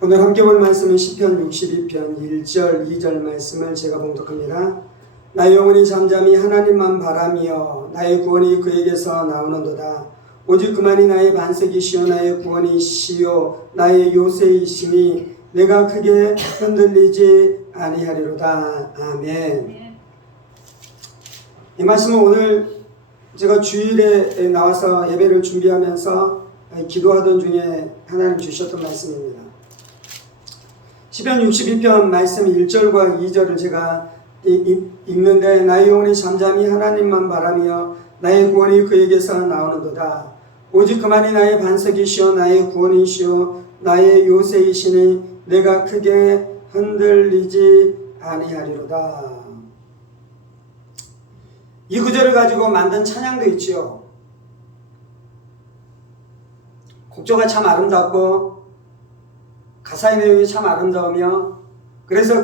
오늘 함께 볼 말씀은 시편 62편 1절 2절 말씀을 제가 봉독합니다. 나의 영혼이 잠잠히 하나님만 바라며 나의 구원이 그에게서 나오는도다. 오직 그만이 나의 반석이시요 나의 구원이시요 나의 요새이시니 내가 크게 흔들리지 아니하리로다. 아멘. 이 말씀은 오늘 제가 주일에 나와서 예배를 준비하면서 기도하던 중에 하나님 주셨던 말씀입니다. 시편 62편 말씀 1절과 2절을 제가 읽는데 나의 영혼이 잠잠히 하나님만 바라며 나의 구원이 그에게서 나오는도다. 오직 그만이 나의 반석이시오 나의 구원이시오 나의 요새이시니 내가 크게 흔들리지 아니하리로다. 이 구절을 가지고 만든 찬양도 있지요. 곡조가 참 아름답고 가사의 내용이 참 아름다우며 그래서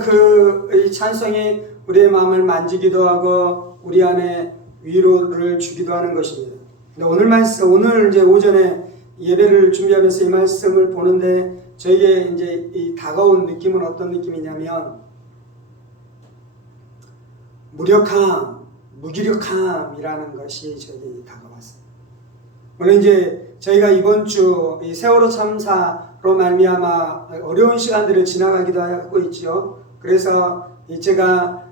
이 찬송이 우리의 마음을 만지기도 하고 우리 안에 위로를 주기도 하는 것입니다. 근데 오늘 이제 오전에 예배를 준비하면서 이 말씀을 보는데 저에게 이제 이 다가온 느낌은 어떤 느낌이냐면 무력함, 무기력함이라는 것이 저에게 다가왔어요. 물론 이제 저희가 이번 주 이 세월호 참사로 말미암아 어려운 시간들을 지나가기도 하고 있죠. 그래서 제가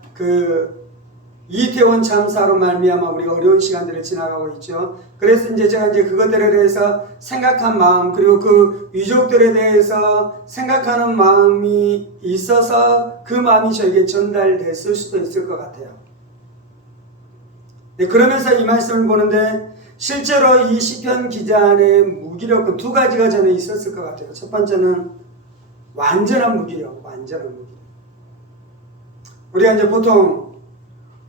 이태원 참사로 말미암아 우리가 어려운 시간들을 지나가고 있죠. 그래서 제가 그것들에 대해서 생각한 마음 그리고 그 유족들에 대해서 생각하는 마음이 있어서 그 마음이 저에게 전달됐을 수도 있을 것 같아요. 네, 그러면서 이 말씀을 보는데 실제로 이 시편 기자 안에 무기력은 두 가지가 저는 있었을 것 같아요. 첫 번째는 완전한 무기력. 우리가 이제 보통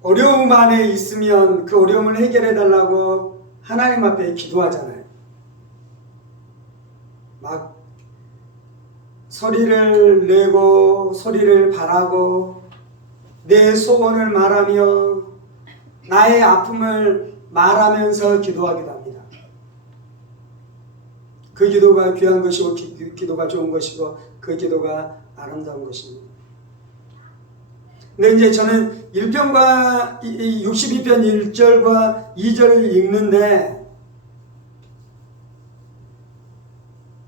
어려움 안에 있으면 그 어려움을 해결해 달라고 하나님 앞에 기도하잖아요. 막 소리를 내고 소리를 바라고 내 소원을 말하며 나의 아픔을 말하면서 기도하기도 합니다. 그 기도가 귀한 것이고 기도가 좋은 것이고 그 기도가 아름다운 것입니다. 근데 이제 저는 1편과 62편 1절과 2절을 읽는데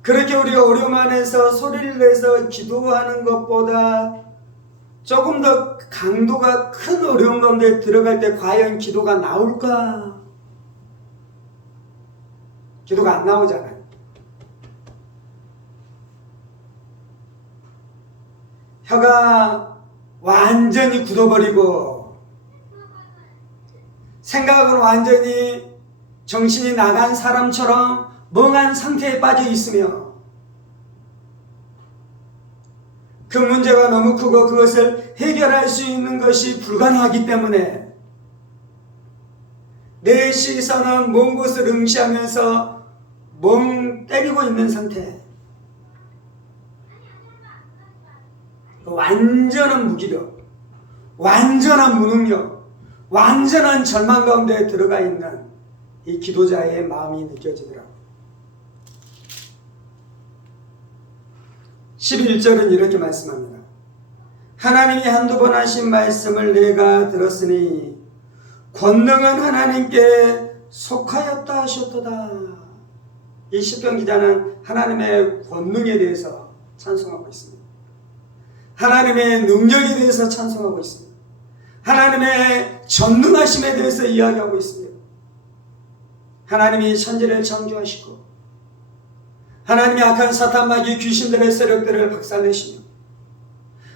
그렇게 우리가 어려움 안에서 소리를 내서 기도하는 것보다 조금 더 강도가 큰 어려운 가운데 들어갈 때 과연 기도가 나올까? 기도가 안 나오잖아요. 혀가 완전히 굳어버리고 생각은 완전히 정신이 나간 사람처럼 멍한 상태에 빠져 있으며 그 문제가 너무 크고 그것을 해결할 수 있는 것이 불가능하기 때문에 내 시선은 먼 곳을 응시하면서 멍 때리고 있는 상태. 완전한 무기력, 완전한 무능력, 완전한 절망 가운데 들어가 있는 이 기도자의 마음이 느껴지더라고요. 11절은 이렇게 말씀합니다. 하나님이 한두 번 하신 말씀을 내가 들었으니 권능은 하나님께 속하였다 하셨도다. 이 시편 기자는 하나님의 권능에 대해서 찬송하고 있습니다. 하나님의 능력에 대해서 찬송하고 있습니다. 하나님의 전능하심에 대해서 이야기하고 있습니다. 하나님이 천지를 창조하시고 하나님이 악한 사탄 마귀 귀신들의 세력들을 박살내시며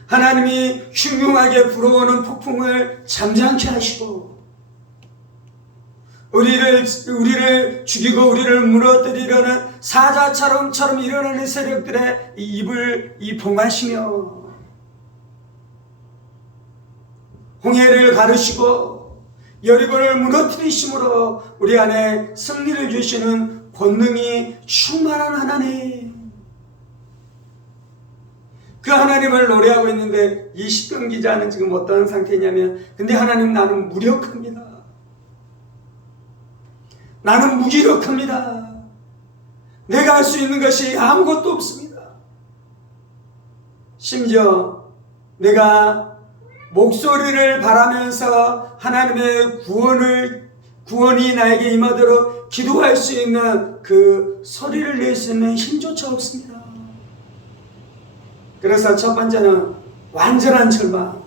하나님이 흉흉하게 불어오는 폭풍을 잠잠케 하시고 우리를 죽이고 우리를 무너뜨리려는 사자처럼 일어나는 세력들의 입을 봉하시며 홍해를 가르시고 여리고를 무너뜨리심으로 우리 안에 승리를 주시는 권능이 충만한 하나님, 그 하나님을 노래하고 있는데 이 시편 기자는 지금 어떤 상태냐면 근데 하나님 나는 무력합니다. 나는 무기력합니다. 내가 할 수 있는 것이 아무것도 없습니다. 심지어 내가 목소리를 바라면서 하나님의 구원이 나에게 임하도록 기도할 수 있는 그 소리를 낼 수 있는 힘조차 없습니다. 그래서 첫 번째는 완전한 절망,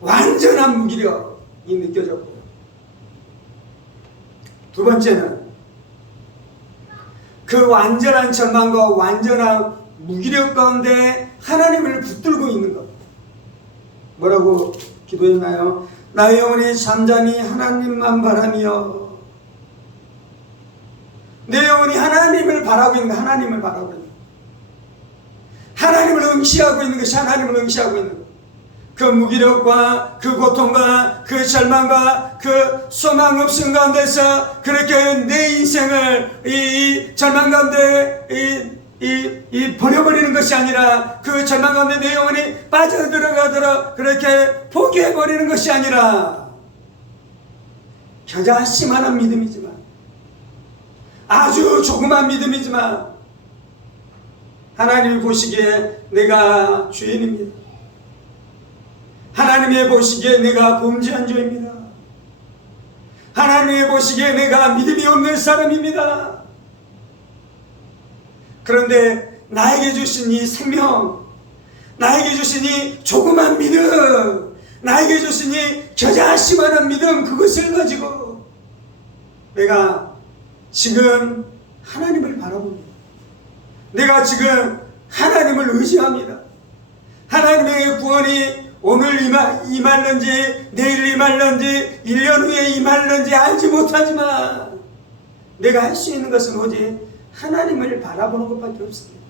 완전한 무기력이 느껴졌고요. 두 번째는 그 완전한 절망과 완전한 무기력 가운데 하나님을 붙들고 있는 것. 뭐라고 기도했나요? 나의 영혼이 잠잠히 하나님만 바라며, 내 영혼이 하나님을 바라고 있는 것, 하나님을 바라고 있는 것. 하나님을 응시하고 있는 것이 하나님을 응시하고 있는 것. 그 무기력과 그 고통과 그 절망과 그 소망 없음 가운데서 그렇게 내 인생을 이 절망 가운데 버려버리는 것이 아니라, 그 절망 가운데 내 영혼이 빠져들어가도록 그렇게 포기해버리는 것이 아니라, 겨자씨만한 믿음이지만, 아주 조그만 믿음이지만 하나님이 보시기에 내가 죄인입니다. 하나님이 보시기에 내가 범죄한 자입니다. 하나님이 보시기에 내가 믿음이 없는 사람입니다. 그런데 나에게 주신 이 생명, 나에게 주신 이 조그만 믿음, 나에게 주신 이 겨자씨만한 믿음, 그것을 가지고 내가 지금 하나님을 바라봅니다. 내가 지금 하나님을 의지합니다. 하나님의 구원이 오늘 임할는지 내일 임할는지 1년 후에 임할는지 알지 못하지만 내가 할 수 있는 것은 오직 하나님을 바라보는 것밖에 없습니다.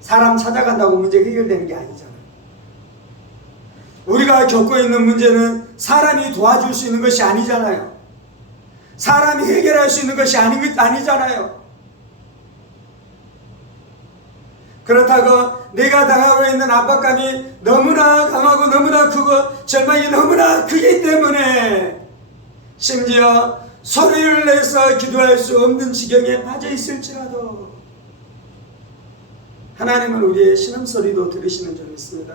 사람 찾아간다고 문제 해결되는 게 아니잖아요. 우리가 겪고 있는 문제는 사람이 도와줄 수 있는 것이 아니잖아요. 사람이 해결할 수 있는 것이 아니잖아요. 그렇다고 내가 당하고 있는 압박감이 너무나 강하고 너무나 크고 절망이 너무나 크기 때문에 심지어 소리를 내서 기도할 수 없는 지경에 빠져 있을지라도 하나님은 우리의 신음소리도 들으시는 줄 믿습니다.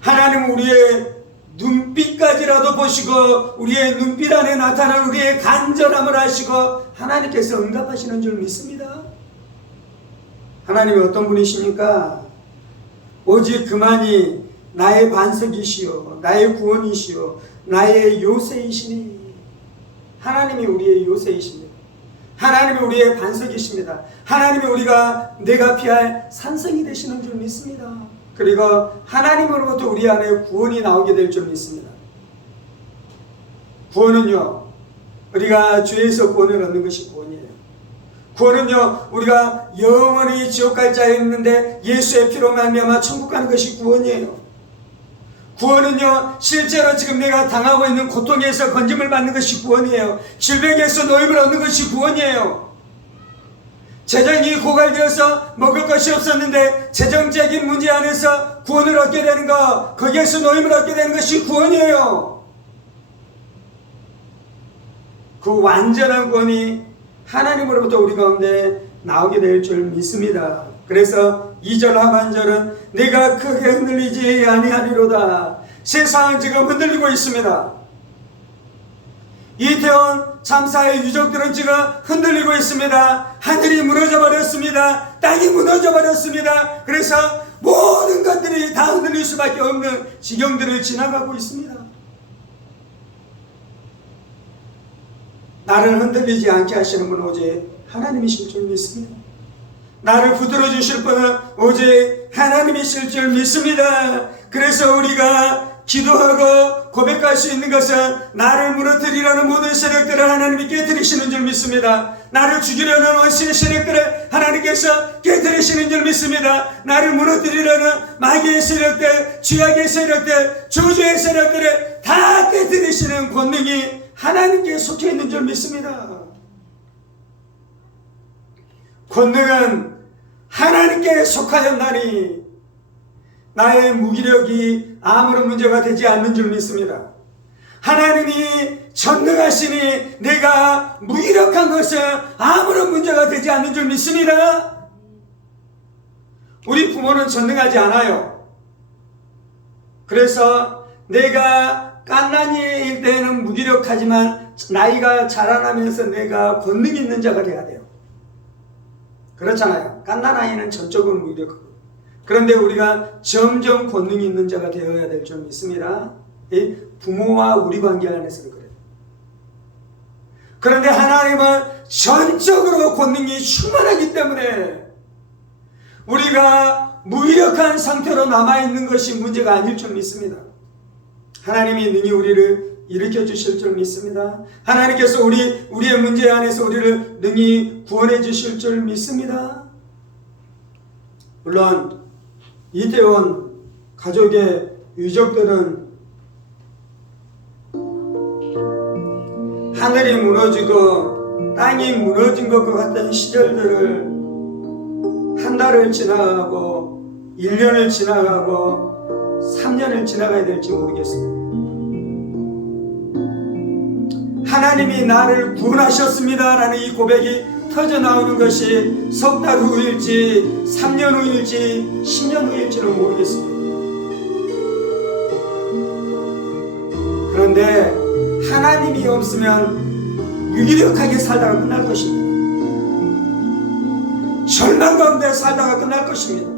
하나님은 우리의 눈빛까지라도 보시고 우리의 눈빛 안에 나타난 우리의 간절함을 아시고 하나님께서 응답하시는 줄 믿습니다. 하나님이 어떤 분이십니까? 오직 그만이 나의 반석이시오, 나의 구원이시오, 나의 요새이시니. 하나님이 우리의 요새이십니다. 하나님이 우리의 반석이십니다. 하나님이 내가 피할 산성이 되시는 줄 믿습니다. 그리고 하나님으로부터 우리 안에 구원이 나오게 될 줄 믿습니다. 구원은요, 우리가 죄에서 구원을 얻는 것이 구원이에요. 구원은요, 우리가 영원히 지옥 갈 자였는데 예수의 피로 말미암아 천국 가는 것이 구원이에요. 구원은요, 실제로 지금 내가 당하고 있는 고통에서 건짐을 받는 것이 구원이에요. 질병에서 노임을 얻는 것이 구원이에요. 재정이 고갈되어서 먹을 것이 없었는데 재정적인 문제 안에서 구원을 얻게 되는 것, 거기에서 노임을 얻게 되는 것이 구원이에요. 그 완전한 구원이 하나님으로부터 우리 가운데 나오게 될 줄 믿습니다. 그래서 2절 하반절은 내가 크게 흔들리지 아니하리로다. 세상은 지금 흔들리고 있습니다. 이태원 참사의 유족들은 지금 흔들리고 있습니다. 하늘이 무너져 버렸습니다. 땅이 무너져 버렸습니다. 그래서 모든 것들이 다 흔들릴 수밖에 없는 지경들을 지나가고 있습니다. 나를 흔들리지 않게 하시는 분은 오직 하나님이실 줄 믿습니다. 나를 붙들어 주실 분은 오직 하나님이실 줄 믿습니다. 그래서 우리가 기도하고 고백할 수 있는 것은 나를 무너뜨리려는 모든 세력들을 하나님이 깨뜨리시는 줄 믿습니다. 나를 죽이려는 원수의 세력들을 하나님께서 깨뜨리시는 줄 믿습니다. 나를 무너뜨리려는 마귀의 세력들, 죄악의 세력들, 저주의 세력들을 다 깨뜨리시는 권능이 하나님께 속해 있는 줄 믿습니다. 권능은 하나님께 속하였나니 나의 무기력이 아무런 문제가 되지 않는 줄 믿습니다. 하나님이 전능하시니 내가 무기력한 것은 아무런 문제가 되지 않는 줄 믿습니다. 우리 부모는 전능하지 않아요. 그래서 내가 갓난이일 때는 무기력하지만 나이가 자라나면서 내가 권능 있는 자가 돼야 돼요. 그렇잖아요. 갓난아이는 전적으로 무기력하고. 그런데 우리가 점점 권능이 있는 자가 되어야 될 줄 믿습니다. 이 부모와 우리 관계 안에서도 그래요. 그런데 하나님은 전적으로 권능이 충만하기 때문에 우리가 무기력한 상태로 남아있는 것이 문제가 아닐 줄 믿습니다. 하나님이 능히 우리를 일으켜 주실 줄 믿습니다. 하나님께서 우리의 문제 안에서 우리를 능히 구원해 주실 줄 믿습니다. 물론 이태원 가족의 유족들은 하늘이 무너지고 땅이 무너진 것과 같은 시절들을 한 달을 지나가고 1년을 지나가고 3년을 지나가야 될지 모르겠습니다. 하나님이 나를 구원하셨습니다 라는 이 고백이 터져 나오는 것이 석 달 후일지 3년 후일지 10년 후일지는 모르겠습니다. 그런데 하나님이 없으면 유기력하게 살다가 끝날 것입니다. 절망 가운데 살다가 끝날 것입니다.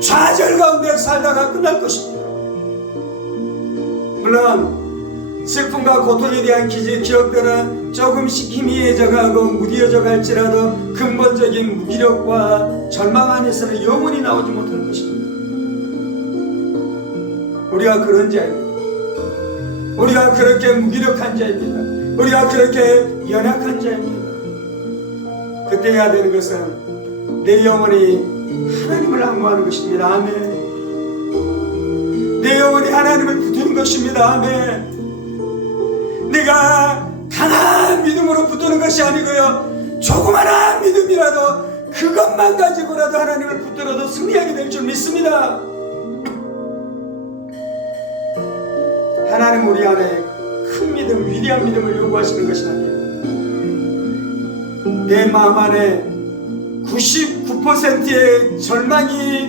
좌절 가운데 살다가 끝날 것입니다. 물론 슬픔과 고통에 대한 기억들은 조금씩 희미해져가고 무뎌져 갈지라도 근본적인 무기력과 절망 안에서는 영원히 나오지 못할 것입니다. 우리가 그런 자입니다. 우리가 그렇게 무기력한 자입니다. 우리가 그렇게 연약한 자입니다. 그때 해야 되는 것은 내 영혼이 하나님을 앙모하는 것입니다. 아멘. 내 영혼이 하나님을 붙드는 것입니다. 아멘. 내가 강한 믿음으로 붙드는 것이 아니고요, 조그마한 믿음이라도 그것만 가지고라도 하나님을 붙들어도 승리하게 될 줄 믿습니다. 하나님 우리 안에 큰 믿음, 위대한 믿음을 요구하시는 것이 아니에요. 내 마음 안에 99%의 절망이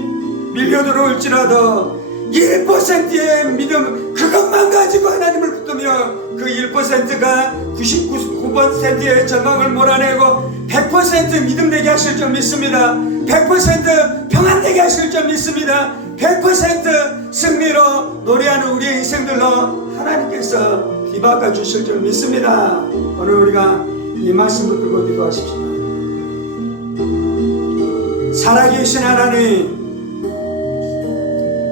밀려들어올지라도 1%의 믿음, 그것만 가지고 하나님을 붙들며 그 1%가 99%의 절망을 몰아내고 100% 믿음 되게 하실 줄 믿습니다. 100% 평안 되게 하실 줄 믿습니다. 100% 승리로 노래하는 우리의 인생들로 하나님께서 뒤바꿔 주실 줄 믿습니다. 오늘 우리가 이 말씀 붙들고 기도하십시다. 살아계신 하나님,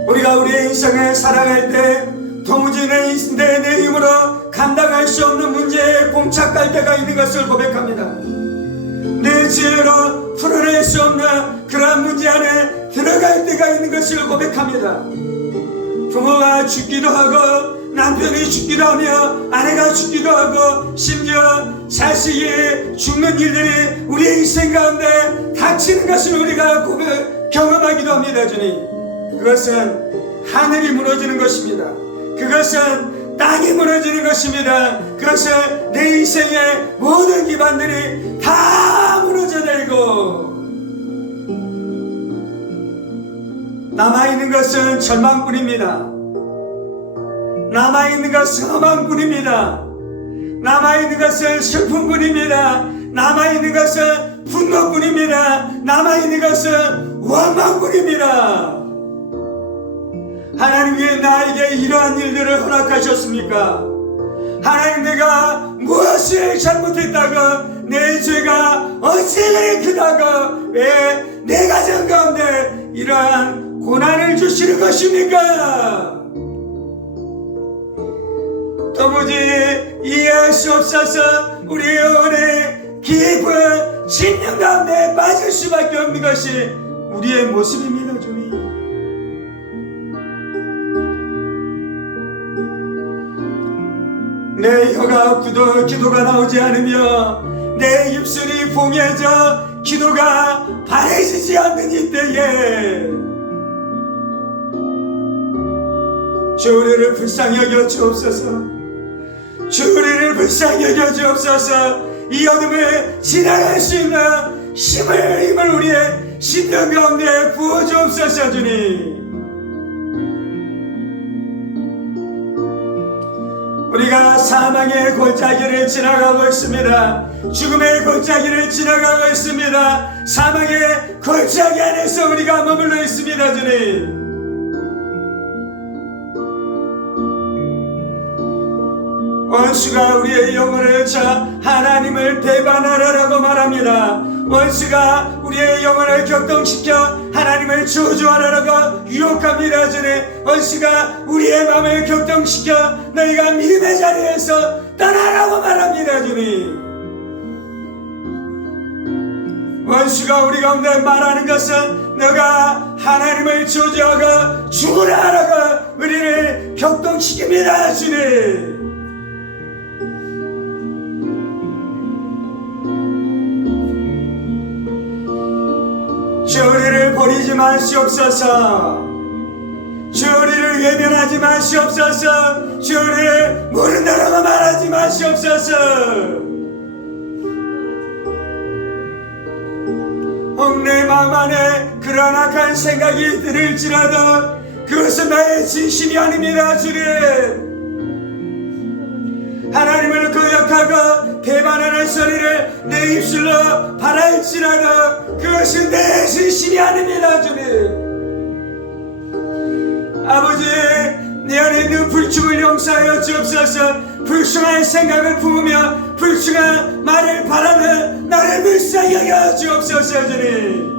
우리가 우리의 인생을 살아갈 때 도무지 내 힘으로 감당할 수 없는 문제에 봉착할 때가 있는 것을 고백합니다. 내 지혜로 풀어낼 수 없는 그러한 문제 안에 들어갈 때가 있는 것을 고백합니다. 부모가 죽기도 하고 남편이 죽기도 하며 아내가 죽기도 하고 심지어 자식이 죽는 일들이 우리의 인생 가운데 닥치는 것을 우리가 경험하기도 합니다. 주님, 그것은 하늘이 무너지는 것입니다. 그것은 땅이 무너지는 것입니다. 그것은 내 인생의 모든 기반들이 다 무너져내고 남아있는 것은 절망뿐입니다. 남아있는 것은 험한뿐입니다. 남아있는 것은 슬픔뿐입니다. 남아있는 것은 분노뿐입니다. 남아있는 것은 원망뿐입니다. 하나님 왜 나에게 이러한 일들을 허락하셨습니까? 하나님, 내가 무엇을 잘못했다고, 내 죄가 어찌 그리 크다고 왜 내 가정 가운데 이러한 고난을 주시는 것입니까? 도무지 이해할 수 없어서 우리 영혼의 깊은 심령 가운데 빠질 수밖에 없는 것이 우리의 모습입니다. 주님, 내 혀가 굳어 기도가 나오지 않으며 내 입술이 봉해져 기도가 바래지지 않는 이때에 주 우리를 불쌍히 여겨 주옵소서. 주 우리를 불쌍히 여겨 주옵소서. 이 어둠을 지나갈 수 있는 힘을 우리의 심령 가운데 부어주옵소서. 주님, 우리가 사망의 골짜기를 지나가고 있습니다. 죽음의 골짜기를 지나가고 있습니다. 사망의 골짜기 안에서 우리가 머물러 있습니다. 주님, 원수가 우리의 영혼을 쳐 하나님을 배반하라고 말합니다. 원수가 우리의 영혼을 격동시켜 하나님을 저주하라고 유혹합니다. 주님, 원수가 우리의 마음을 격동시켜 너희가 믿음의 자리에서 떠나라고 말합니다. 주님, 원수가 우리 가운데 말하는 것은 너가 하나님을 저주하고 죽으라 하라고 우리를 격동시킵니다. 주님, 주 우리를 버리지 마시옵소서. 주 우리를 외면하지 마시옵소서. 주 우리를 모른다라고 말하지 마시옵소서. 내 마음 안에 그러한 악한 생각이 들을지라도 그것은 나의 진심이 아닙니다. 주님, 하나님을 거역하고 배반하는 소리를 내 입술로 발할지라도 그것은 내 진심이 아닙니다. 주님, 아버지, 내 안에 있는 불충을 용서하여 주옵소서. 불충한 생각을 품으며 불충한 말을 바라는 나를 불쌍히 여겨 주옵소서. 주님,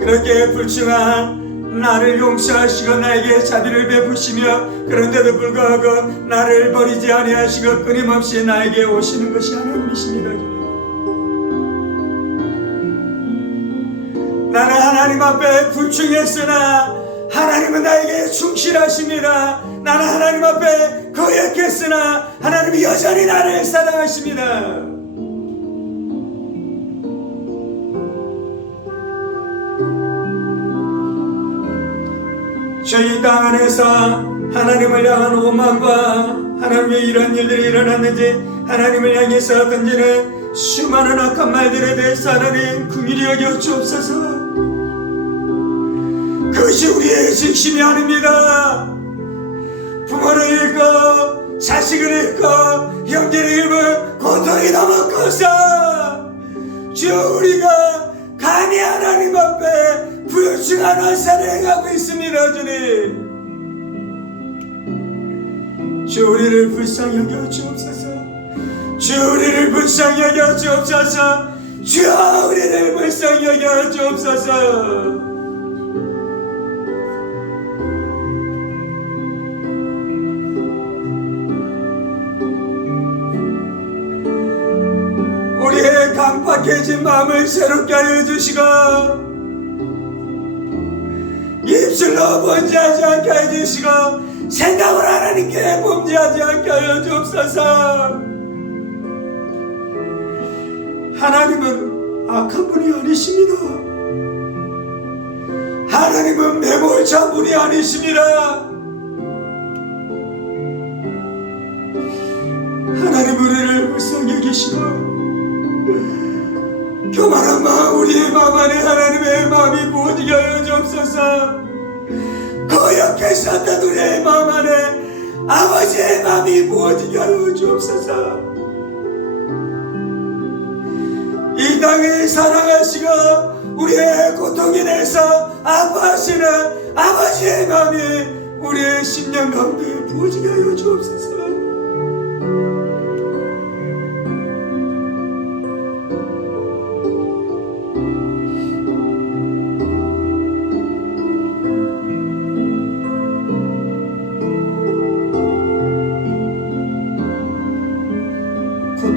그렇게 불충한 나를 용서하시고 나에게 자비를 베푸시며 그런데도 불구하고 나를 버리지 아니하시고 끊임없이 나에게 오시는 것이 하나님이십니다. 나는 하나님 앞에 불충했으나 하나님은 나에게 충실하십니다. 나는 하나님 앞에 거역했으나 하나님이 여전히 나를 사랑하십니다. 저희 땅 안에서 하나님을 향한 오만과 하나님의 이런 일들이 일어났는지 하나님을 향해서 던지는 수많은 악한 말들에 대해서 하나님 긍휼히 여겨 주옵소서. 그것이 우리의 진심이 아닙니다. 부모를 잃고 자식을 잃고 형제를 잃고 고통이 너무 커서 주 우리가 감히 하나님 앞에 불충한 언사를 행하고 있습니다. 주님, 주 우리를 불쌍히 여겨 주옵소서. 주 우리를 불쌍히 여겨 주옵소서. 주여 우리를 불쌍히 여겨 주옵소서. 우리의 강팍해진 마음을 새롭게 하여 주시고 입술로 범죄하지 않게 해주시고 생각을 하나님께 범죄하지 않게 하여 주옵소서. 하나님은 악한 분이 아니십니다. 하나님은 매몰찬 분이 아니십니다. 하나님 우리를 불쌍히 여기시고 교만한 마음, 우리의 마음 안에 하나님의 마음이 부어지게 하여 주옵소서. 거역해 쌌던 우리의 마음 안에 아버지의 마음이 부어지게 하여 주옵소서. 이 땅을 사랑하시고 우리의 고통에 대해서 아파하시는 아버지의 마음이 우리의 심령 가운데 부어지게 하여 주옵소서.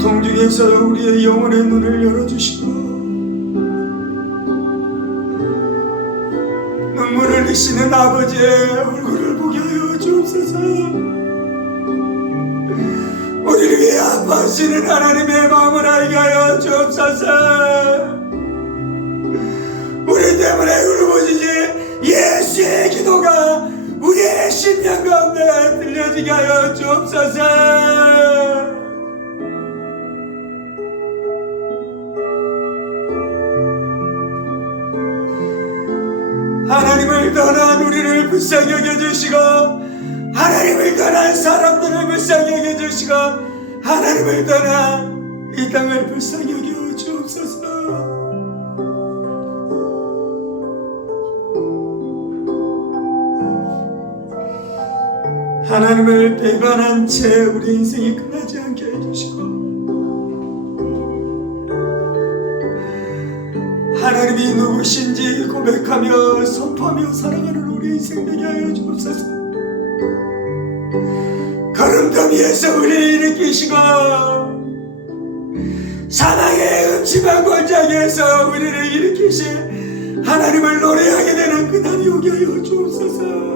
고통 중에서 우리의 영혼의 눈을 열어주시고 눈물을 흘리시는 아버지의 얼굴을 보게 하여 주옵소서. 우리를 위해 아파하시는 하나님의 마음을 알게 하여 주옵소서. 우리 때문에 울부짖은 예수의 기도가 우리의 심령 가운데 들려지게 하여 주옵소서. 하나님을 떠난 우리를 불쌍히 여겨주시고, 하나님을 떠난 사람들을 불쌍히 여겨주시고, 하나님을 떠난 이 땅을 불쌍히 여겨주옵소서. 하나님을 배반한 채 우리 인생이 끝나지 않게 해주시고, 하나님이 누구신지 고백하며 선포하며 살아가는 우리 인생 되게 하여 주옵소서. 걸음더미에서 우리를 일으키시고, 사망의 음침한 골짜기에서 우리를 일으키신 하나님을 노래하게 되는 그날이 오게 하여 주옵소서.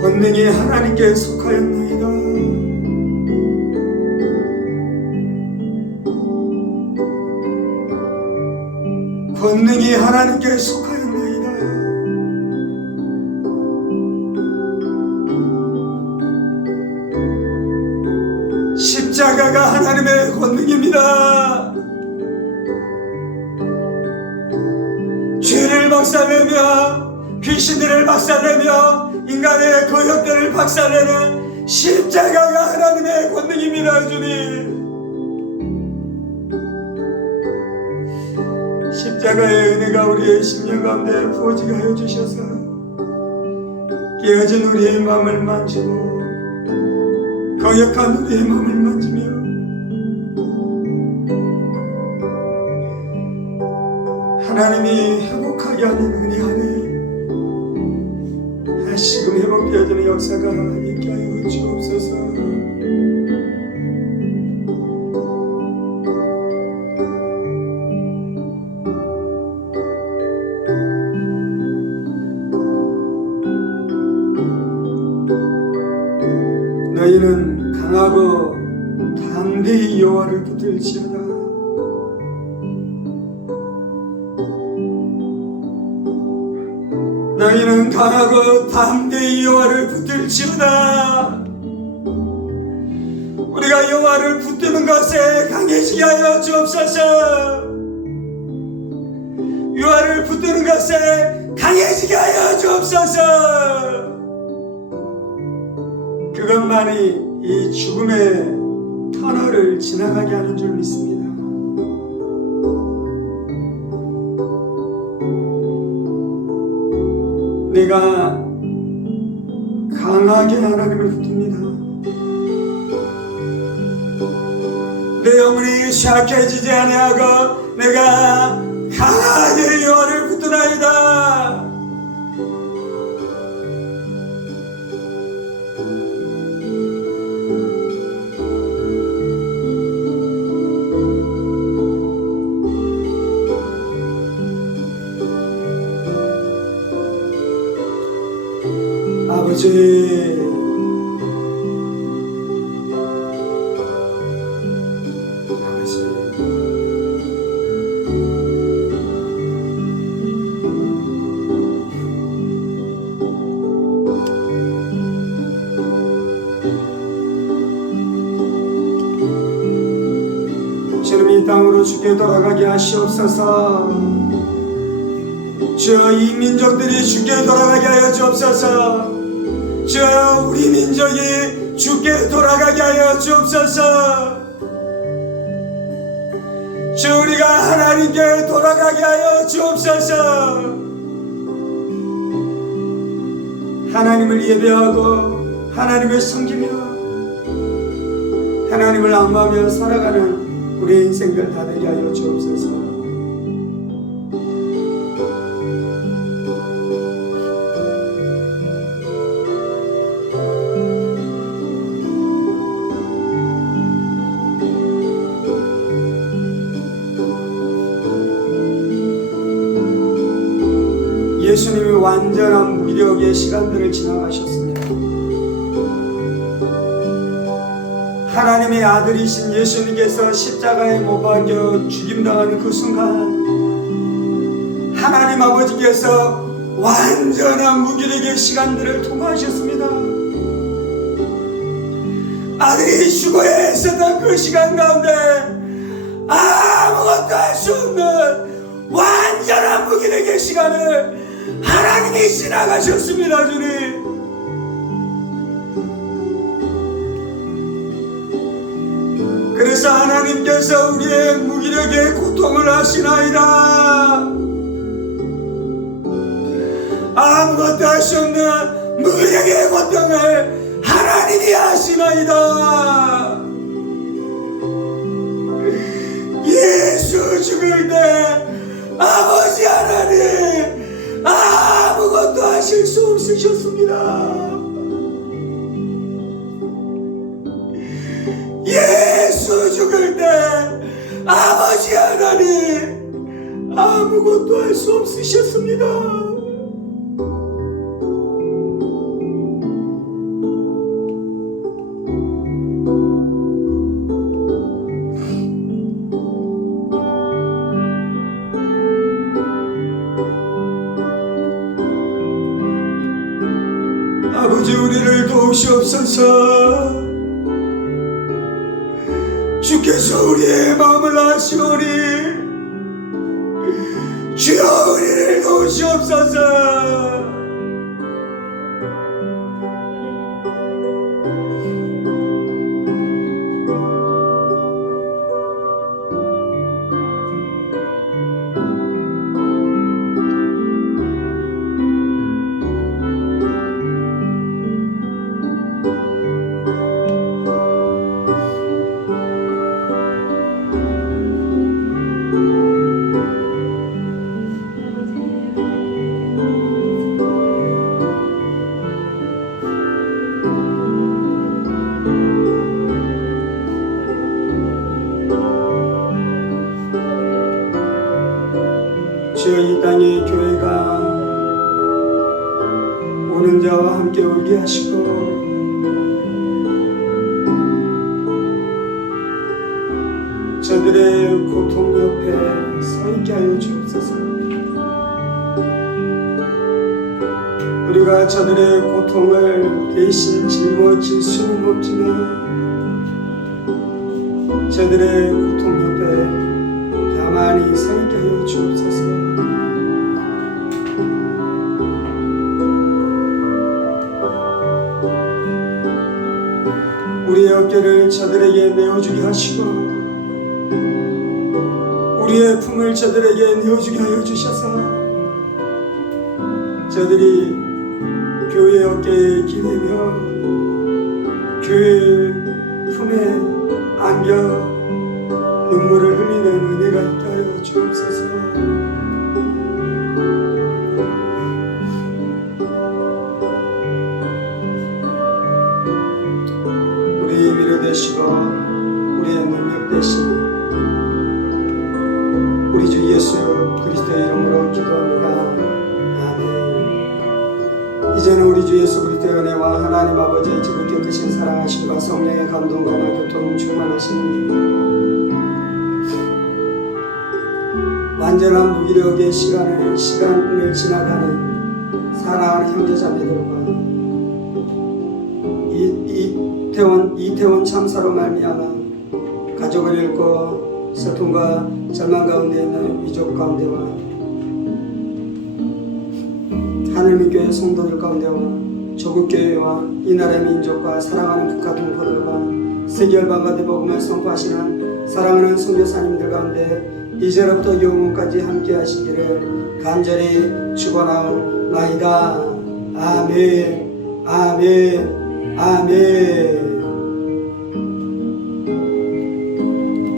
권능이 하나님께 속하였나이다. 권능이 하나님께 속하였나이다. 십자가가 하나님의 권능입니다. 죄를 박살내며 귀신들을 박살내며 인간의 거역들을 박살내는 십자가가 하나님의 권능입니다. 주님, 십자가의 은혜가 우리의 심령 가운데 부어지게 하여 주셔서 깨어진 우리의 마음을 만지고 거역한 우리의 마음을 만지며 하나님이 회복하게 하는 은혜 안에 다시금 회복되어지는 역사가 있게 하여 주옵소서. 너희는 강하고 담대히 여호와를 붙들지어다. 너희는 강하고 담대히 여호와를 붙들지어다. 우리가 여호와를 붙드는 것에 강해지게 하여 주옵소서. 여호와를 붙드는 것에 강해지게 하여 주옵소서. 그것만이 이 죽음의 터널을 지나가게 하는 줄 믿습니다. 내가 강하게 하나님을 붙듭니다. 내 영혼이 쇠약해지지 아니하고 내가 강하게 여호와를 붙드나이다. 아버지, 주님 이 땅으로 주께 돌아가게 하시옵소서. 주여 이 민족들이 주께 돌아가게 하여 주옵소서. 주여 우리 민족이 주께 돌아가게 하여 주옵소서. 주 우리가 하나님께 돌아가게 하여 주옵소서. 하나님을 예배하고 하나님을 섬기며 하나님을 안무하며 살아가는 우리의 인생들 다 되게 하여 주옵소서. 예수님이 완전한 무기력의 시간들을 지나가셨습니다. 하나님의 아들이신 예수님께서 십자가에 못 박혀 죽임당하는 그 순간 하나님 아버지께서 완전한 무기력의 시간들을 통과하셨습니다. 아들이 죽어야 했었던 그 시간 가운데 아무것도 할 수 없는 완전한 무기력의 시간을 하나님이 지나가셨습니다. 주님, 그래서 하나님께서 우리의 무기력의 고통을 하시나이다. 아무것도 할 수 없는 무기력의 고통을 하나님이 하시나이다. 예수 죽을 때 아버지 하나님 아무것도 하실 수 없으셨습니다. 예수 죽을 때 아버지 하나님 아무것도 할 수 없으셨습니다. 아버지, 우리를 도우시옵소서. 주께서 우리의 마음을 아시오니 주여 우리를 도우시옵소서. 주여, 이 땅의 교회가 오는 자와 함께 울게 하시고 저들의 고통 옆에 서 있게 하여 주옵소서. 우리가 저들의 고통을 대신 짊어질 수는 없지만 저들의 고통 옆에 가만히 서 있게 하여 주옵소서. 우리의 어깨를 저들에게 내어주게 하시고 우리의 품을 저들에게 내어주게 하여 주셔서 저들이 교회 어깨에 기대며 교회 품에 안겨 눈물을 흘리는 은혜가 있게 하여 주옵소서. 우리의 위로 되시고 우리의 능력 되신 우리 주 예수 그리스도의 이름으로 기도합니다. 아멘. 이제는 우리 주 예수 그리스도의 은혜와 하나님 아버지의 지극히 크신 사랑하심과 성령의 감동과 교통 충만하신 완전한 무기력의 시간을 지나가는 사랑하는 형제자매들과 이태원 참사로 말미암아 가족을 잃고 슬픔과 절망 가운데 있는 위족 가운데와 하늘민교회 성도들 가운데와 조국교회와 이 나라의 민족과 사랑하는 국가 동포들과 세계 열방가운데 복음을 선포하시는 사랑하는 선교사님들 가운데 이제로부터 영원까지 함께 하시기를 간절히 축원하옵나이다. 아멘. 아멘. 아멘.